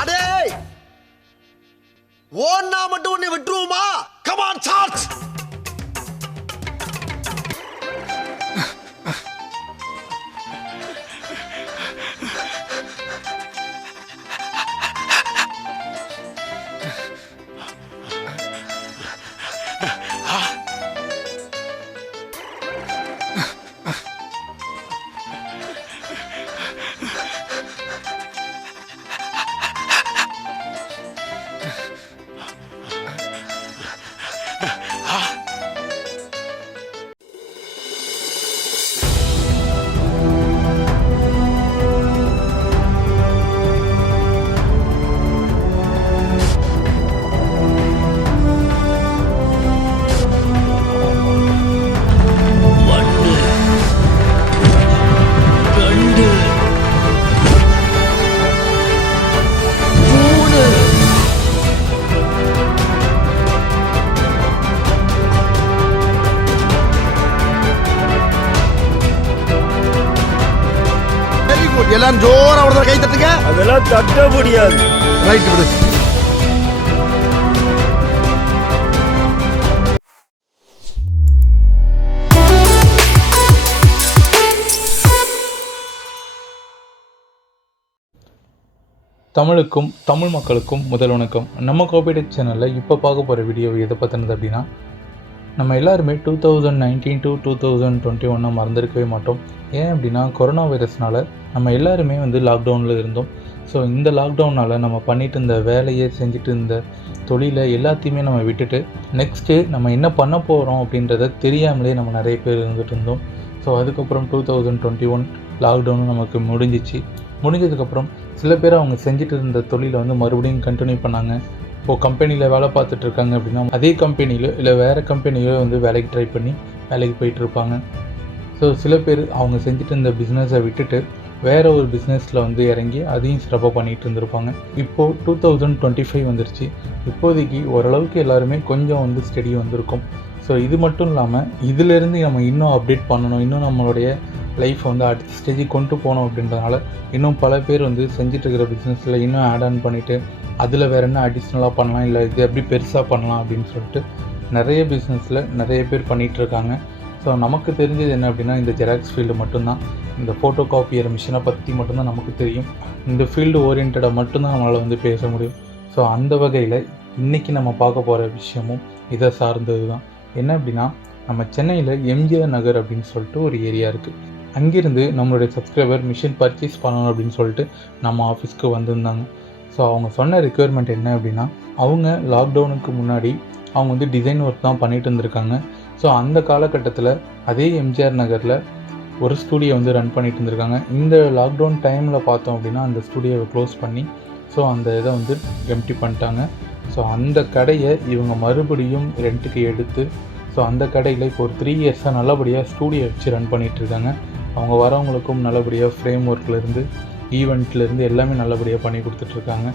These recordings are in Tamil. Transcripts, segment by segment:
அடே ஓன்னா மட்டும் உன்னை விட்டுருவோமா? Come on charge. எல்லாம் ஜோரா ஒரு கை தட்டுங்க. அதெல்லாம் தட்ட முடியாது. ரைட் விடு. தமிழுக்கும் தமிழ் மக்களுக்கும் முதல் வணக்கம். நம்ம கோபிடெக் சேனலில் இப்போ பார்க்க போகிற வீடியோ எதை பற்றினது அப்படின்னா, நம்ம எல்லாருமே 2019 to 2021 மறந்துருக்கவே மாட்டோம். ஏன் அப்படின்னா கொரோனா வைரஸ்னால் நம்ம எல்லாருமே லாக்டவுனில் இருந்தோம். ஸோ இந்த லாக்டவுனால் நம்ம பண்ணிட்டு இருந்த வேலையை செஞ்சுட்டு இருந்த தொழிலை எல்லாத்தையுமே நம்ம விட்டுட்டு நெக்ஸ்ட்டு நம்ம என்ன பண்ண போகிறோம் அப்படின்றத தெரியாமலே நம்ம நிறைய பேர் இருந்துகிட்டு இருந்தோம். ஸோ அதுக்கப்புறம் 2021 லாக்டவுனும் நமக்கு முடிஞ்சதுக்கப்புறம் சில பேர் அவங்க செஞ்சுட்டு இருந்த தொழிலை மறுபடியும் கண்டினியூ பண்ணாங்க. இப்போது கம்பெனியில் வேலை பார்த்துட்ருக்காங்க அப்படின்னா அதே கம்பெனியிலோ இல்லை வேறு கம்பெனியோ வேலைக்கு ட்ரை பண்ணி வேலைக்கு போயிட்டுருப்பாங்க. ஸோ சில பேர் அவங்க செஞ்சுட்டு இருந்த பிஸ்னஸை விட்டுட்டு வேறு ஒரு பிஸ்னஸில் இறங்கி அதையும் சிறப்பாக பண்ணிகிட்டு இருந்திருப்பாங்க. இப்போது 2025 வந்துருச்சு. இப்போதைக்கு ஓரளவுக்கு எல்லாருமே கொஞ்சம் ஸ்டடி வந்திருக்கும். ஸோ இது மட்டும் இல்லாமல் இதிலேருந்து நம்ம இன்னும் அப்டேட் பண்ணணும், இன்னும் நம்மளுடைய லைஃப்பை அடுத்த ஸ்டேஜுக்கு கொண்டு போகணும் அப்படின்றதுனால இன்னும் பல பேர் செஞ்சுட்டு இருக்கிற பிஸ்னஸில் இன்னும் ஆட் ஆன் பண்ணிவிட்டு அதில் வேறு என்ன அடிஷ்னலாக பண்ணலாம், இல்லை இது எப்படி பெருசாக பண்ணலாம் அப்படின்னு சொல்லிட்டு நிறைய பிஸ்னஸில் நிறைய பேர் பண்ணிகிட்ருக்காங்க. ஸோ நமக்கு தெரிஞ்சது என்ன அப்படின்னா, இந்த ஜெராக்ஸ் ஃபீல்டு மட்டும்தான். இந்த ஃபோட்டோ காப்பியர் மிஷினை பற்றி மட்டும்தான் நமக்கு தெரியும். இந்த ஃபீல்டு ஓரியன்டாக மட்டும்தான் நம்மளால் பேச முடியும். ஸோ அந்த வகையில் இன்றைக்கி நம்ம பார்க்க போகிற விஷயமும் இதை சார்ந்தது தான். என்ன அப்படின்னா, நம்ம சென்னையில் எம்ஜிஆர் நகர் அப்படின்னு சொல்லிட்டு ஒரு ஏரியா இருக்குது. அங்கேருந்து நம்மளுடைய சப்ஸ்கிரைபர் மிஷின் பர்ச்சேஸ் பண்ணணும் அப்படின்னு சொல்லிட்டு நம்ம ஆஃபீஸ்க்கு வந்திருந்தாங்க. ஸோ அவங்க சொன்ன ரெக்குயர்மெண்ட் என்ன அப்படின்னா, அவங்க லாக்டவுனுக்கு முன்னாடி அவங்க டிசைன் ஒர்க் தான் பண்ணிகிட்டு இருந்திருக்காங்க. ஸோ அந்த காலகட்டத்தில் அதே எம்ஜிஆர் நகரில் ஒரு ஸ்டூடியோ ரன் பண்ணிகிட்டு இருந்திருக்காங்க. இந்த லாக்டவுன் டைமில் பார்த்தோம் அப்படின்னா அந்த ஸ்டூடியோவை க்ளோஸ் பண்ணி ஸோ அந்த இதை எம்டி பண்ணிட்டாங்க. ஸோ அந்த கடையை இவங்க மறுபடியும் ரெண்ட்டுக்கு எடுத்து ஸோ அந்த கடையில் இப்போ ஒரு 3 இயர்ஸாக நல்லபடியாக ஸ்டூடியோ வச்சு ரன் பண்ணிகிட்ருக்காங்க. அவங்க வரவங்களுக்கும் நல்லபடியாக ஃப்ரேம் ஒர்க்லேருந்து ஈவெண்ட்லேருந்து எல்லாமே நல்லபடியாக பண்ணி கொடுத்துட்ருக்காங்க.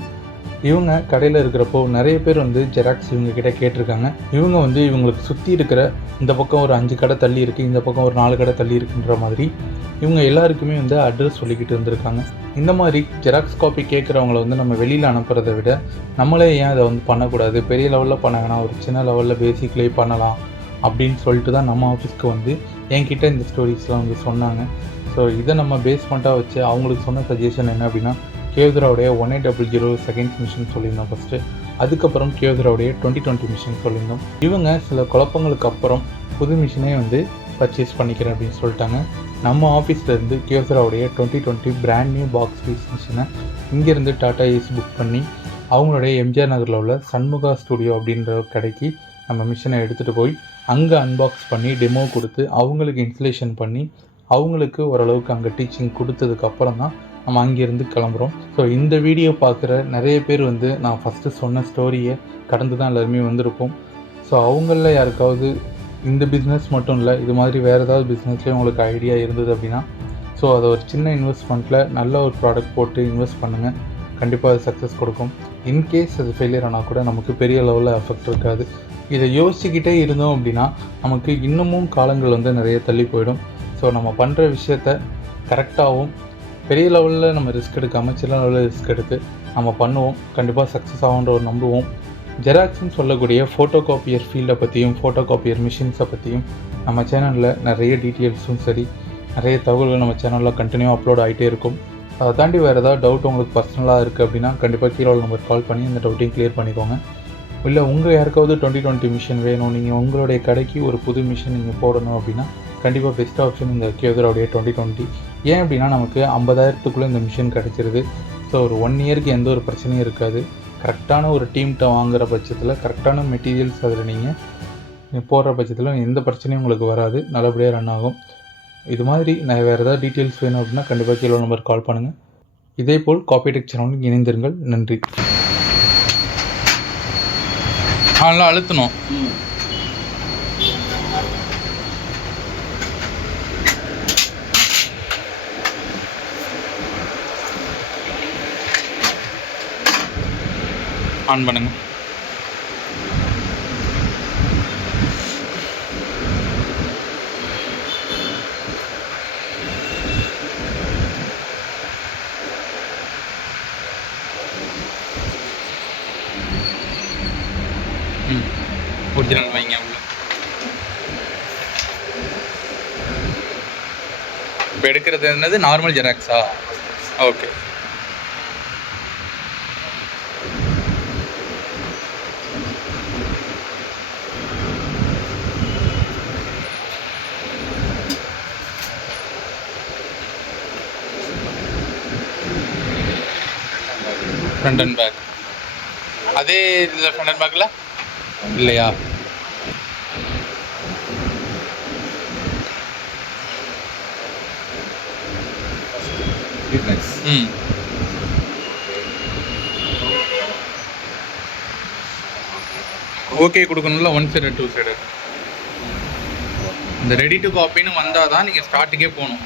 இவங்க கடையில் இருக்கிறப்போ நிறைய பேர் ஜெராக்ஸ் இவங்கக்கிட்ட கேட்டிருக்காங்க. இவங்க இவங்களுக்கு சுற்றி இருக்கிற இந்த பக்கம் ஒரு 5 கடை தள்ளி இருக்குது, இந்த பக்கம் ஒரு 4 கடை தள்ளி இருக்குன்ற மாதிரி இவங்க எல்லாருக்குமே அட்ரஸ் சொல்லிக்கிட்டு இருந்திருக்காங்க. இந்த மாதிரி ஜெராக்ஸ் காப்பி கேட்குறவங்கள நம்ம வெளியில் அனுப்புறதை விட நம்மளே ஏன் அதை பண்ணக்கூடாது, பெரிய லெவலில் பண்ண வேணாம், ஒரு சின்ன லெவலில் பேசிக்லேயே பண்ணலாம் அப்படின்னு சொல்லிட்டு தான் நம்ம ஆஃபீஸ்க்கு என்கிட்ட இந்த ஸ்டோரிஸ்லாம் சொன்னாங்க. ஸோ இதை நம்ம பேஸ்மெண்ட்டாக வச்சு அவங்களுக்கு சொன்ன சஜஷன் என்ன அப்படின்னா, கேவ்தராவுடைய 1800 செகண்ட்ஸ் மிஷின் சொல்லியிருந்தோம் ஃபஸ்ட்டு. அதுக்கப்புறம் கேவ்தராவுடைய 2020 மிஷின் சொல்லியிருந்தோம். இவங்க சில குழப்பங்களுக்கு அப்புறம் புது மிஷினே பர்ச்சேஸ் பண்ணிக்கிறேன் அப்படின்னு சொல்லிட்டாங்க. நம்ம ஆஃபீஸ்லேருந்து கேவ்தராவுடைய 2020 பிராண்ட் நியூ பாக்ஸ் பீஸ் மிஷினை இங்கேருந்து டாடா ஏசி புக் பண்ணி அவங்களுடைய எம்ஜிஆர் நகரில் உள்ள சண்முகா ஸ்டூடியோ அப்படின்ற கடைக்கு நம்ம மிஷினை எடுத்துகிட்டு போய் அங்கே அன்பாக்ஸ் பண்ணி டெமோ கொடுத்து அவங்களுக்கு இன்ஸ்டலேஷன் பண்ணி அவங்களுக்கு ஓரளவுக்கு அங்கே டீச்சிங் கொடுத்ததுக்கப்புறம் தான் நம்ம அங்கேருந்து கிளம்புறோம். ஸோ இந்த வீடியோ பார்க்குற நிறைய பேர் நான் ஃபஸ்ட்டு சொன்ன ஸ்டோரியை கடந்து தான் எல்லாருமே வந்திருப்போம். ஸோ அவங்களில் யாருக்காவது இந்த பிஸ்னஸ் மட்டும் இல்லை, இது மாதிரி வேறு ஏதாவது பிஸ்னஸ்லேயே உங்களுக்கு ஐடியா இருந்தது அப்படின்னா ஸோ அதை ஒரு சின்ன இன்வெஸ்ட்மெண்ட்டில் நல்ல ஒரு ப்ராடக்ட் போட்டு இன்வெஸ்ட் பண்ணுங்கள். கண்டிப்பாக அது சக்ஸஸ் கொடுக்கும். இன்கேஸ் அது ஃபெயிலியர் ஆனால் கூட நமக்கு பெரிய லெவலில் எஃபெக்ட் இருக்காது. இதை யோசிச்சுக்கிட்டே இருந்தோம் அப்படின்னா நமக்கு இன்னமும் காலங்கள் நிறைய தள்ளி போயிடும். ஸோ நம்ம பண்ணுற விஷயத்த கரெக்டாகவும் பெரிய லெவலில் நம்ம ரிஸ்க் எடுக்காமல் சின்ன லெவலில் ரிஸ்க் எடுத்து நம்ம பண்ணுவோம். கண்டிப்பாக சக்ஸஸ் ஆகுன்ற ஒரு நம்புவோம். ஜெராக்ஸ்ன்னு சொல்லக்கூடிய ஃபோட்டோ காப்பியர் ஃபீல்டை பற்றியும் ஃபோட்டோ காப்பியர் மிஷின்ஸை பற்றியும் நம்ம சேனலில் நிறைய டீட்டெயில்ஸும் சரி நிறைய தகவல்கள் நம்ம சேனலில் கண்டினியூ அப்லோட் ஆகிட்டே இருக்கும். அதை தாண்டி வேறு ஏதாவது டவுட் உங்களுக்கு பர்சனலாக இருக்குது அப்படின்னா கண்டிப்பாக கீழே நம்பர் கால் பண்ணி இந்த டவுட்டையும் கிளியர் பண்ணிக்கோங்க. இல்லை உங்கள் யாருக்காவது 2020 மிஷின் வேணும், நீங்கள் உங்களுடைய கடைக்கு ஒரு புது மிஷின் நீங்கள் போடணும் அப்படின்னா கண்டிப்பாக பெஸ்ட் ஆப்ஷன் இந்த கியோதரோடைய 2020. ஏன் அப்படின்னா நமக்கு 50,000க்குள்ளே இந்த மிஷின் கிடச்சிருது. ஸோ ஒரு 1 இயருக்கு எந்த ஒரு பிரச்சனையும் இருக்காது. கரெக்டான ஒரு டீம்கிட்ட வாங்குகிற பட்சத்தில் கரெக்டான மெட்டீரியல்ஸ் அதில் நீங்கள் போடுற பட்சத்தில் எந்த பிரச்சனையும் உங்களுக்கு வராது, நல்லபடியாக ரன் ஆகும். இது மாதிரி நான் வேறு ஏதாவது டீட்டெயில்ஸ் வேணும் அப்படின்னா கண்டிப்பாக கீழே நம்பர் கால் பண்ணுங்கள். இதேபோல் காப்பிடெக் சேனலுக்கு இணைந்திருங்கள். நன்றி. அதெல்லாம் அழுத்தணும். ஆன் பண்ணுங்க. ஒரிஜினல் வைங்க உள்ள. இப்போ எடுக்கிறது என்னது நார்மல் ஜெராக்ஸா? ஓகே. ஃப்ரண்ட் அண்ட் பேக் அதே இதில் ஃப்ரண்ட் அண்ட் பேக்கில் இல்லையா? ஓகே கொடுக்கணும்ல, 1 சைடு 2 சைடு. இந்த ரெடி டு காப்பின்னு வந்தால் தான் நீங்கள் ஸ்டார்ட்டுக்கே போகணும்.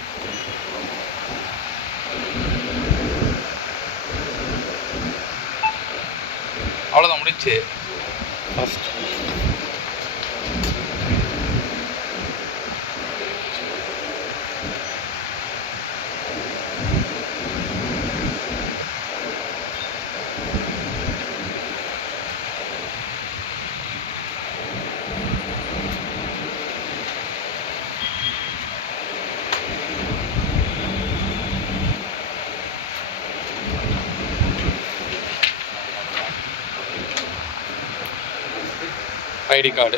அவ்வளோதான், முடிச்சு. First ID card.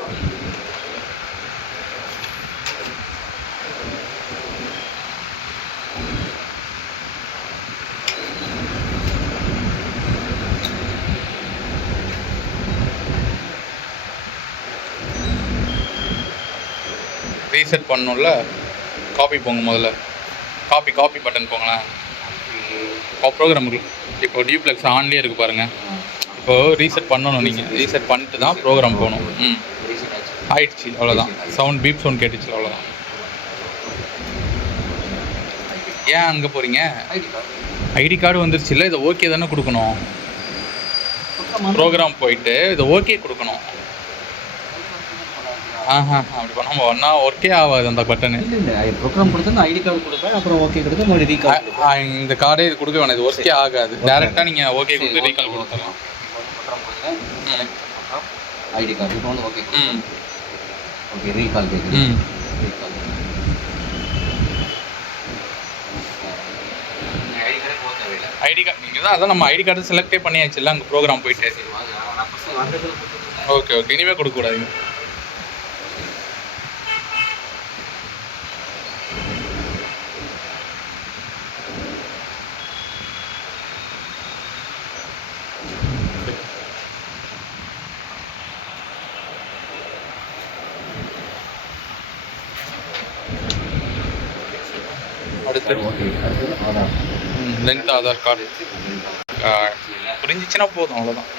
ரீசெட் பண்ணணும்ல, காப்பி போங்க முதல்ல. காப்பி பட்டன் போங்களேன். ப்ரோக்ராமுக்கு இப்போ டியூப்ளெக்ஸ் ஆன்லேயே இருக்குது பாருங்கள். இப்போது ரீசெட் பண்ணணும். நீங்கள் ரீசெட் பண்ணிட்டு தான் ப்ரோக்ராம் போகணும். ஆயிடுச்சு, அவ்வளோதான். சவுண்ட் பீப் சவுண்ட் கேட்டுச்சு, அவ்வளோதான். ஏன் அங்கே போகிறீங்க? ஐடி கார்டு வந்துருச்சு இல்லை, இதை ஓகே தானே கொடுக்கணும். ப்ரோக்ராம் போயிட்டு இதை ஓகே கொடுக்கணும். அப்படி பண்ணாம ஒன்றா ஒர்க்கே ஆகாது அந்த பட்டனு. ப்ரோக்ராம் கொடுத்து ஐடி கார்டு கொடுப்பேன், அப்புறம் ஓகே கொடுத்து மறுபடியும் ரீகால். இந்த கார்டே இது கொடுக்க வேணாம், இது ஒர்க்கே ஆகாது. டேரெக்டாக நீங்கள் ஓகே கொடுத்து ரீகால் கொடுத்துடலாம். ஐடி கார்டு இப்போ வந்து ஓகே ஓகே ரீகால் கேட்குது. ரீகால் ஐடி கார்டு நீங்கள் தான் அதான் நம்ம ஐடி கார்டு செலக்டே பண்ணியாச்சு இல்லை அங்கே ப்ரோக்ராம் போயிட்டு. ஓகே இனிமேல் கொடுக்கக்கூடாது. அடுத்து லென்த் ஆதார் கார்டு புரிஞ்சிச்சுன்னா போதும், அவ்வளோதான்.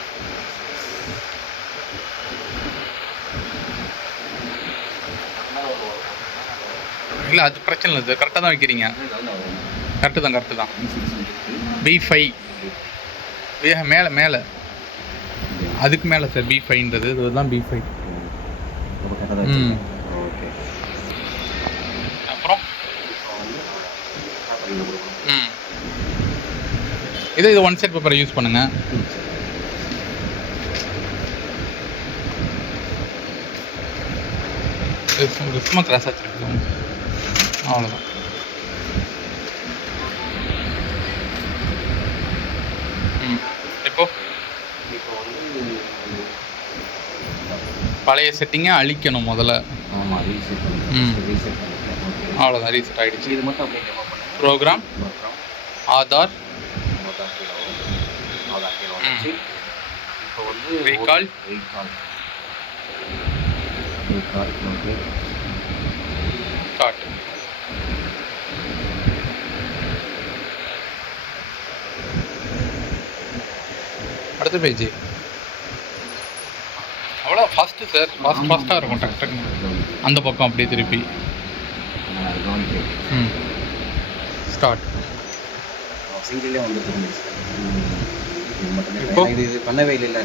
இல்லை அது பிரச்சனை இல்லை, கரெக்டாக தான் வைக்கிறீங்க. கரெக்டு தான். B5 மேலே அதுக்கு மேலே சார் B5ன்றது இதுதான் B5. அப்புறம் இது ஒன் சைட் பேப்பரை யூஸ் பண்ணுங்கள். சும்மா கிராஸாக வச்சுருக்கோம், அவ்வளோதான். இப்போ வந்து பழைய செட்டிங்கை அழிக்கணும் முதல்ல. ஆமாம், ரீசெட் ரீசெட் பண்ணிக்கலாம். ஓகே, அவ்வளோதான், ரீசெட் ஆகிடுச்சு. இது மட்டும் அப்படியே டெமோ பண்ணுங்கள். ப்ரோக்ராம் ஆதார் ஆதார் கீழே வந்துச்சு. இப்போ வந்து ரீகால் ஓகே ஸ்டார்ட். அடுத்த பேஜ் அவ்வளோ ஃபாஸ்ட்டு சார், ஃபாஸ்ட்டாக இருக்கும். டக் டக்குன்னு அந்த பக்கம் அப்படியே திருப்பி ஸ்டார்ட். சிங்கிளே வந்து இப்போ இது பண்ணவே இல்லை.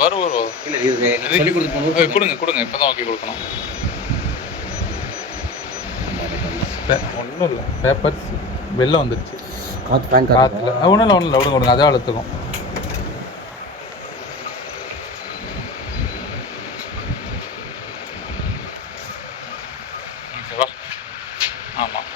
வரும் இல்லை, இது சொல்லி கொடுத்து கொடுங்க இப்போ தான் ஓகே கொடுக்கணும். ஒன்றும் இல்லை, பேப்பர்ஸ் வெளில வந்துடுச்சு காற்றுல. ஒன்றும் இல்லை விடுங்க அதே அழுத்துக்கும். ஓகேவா? ஆமாம்.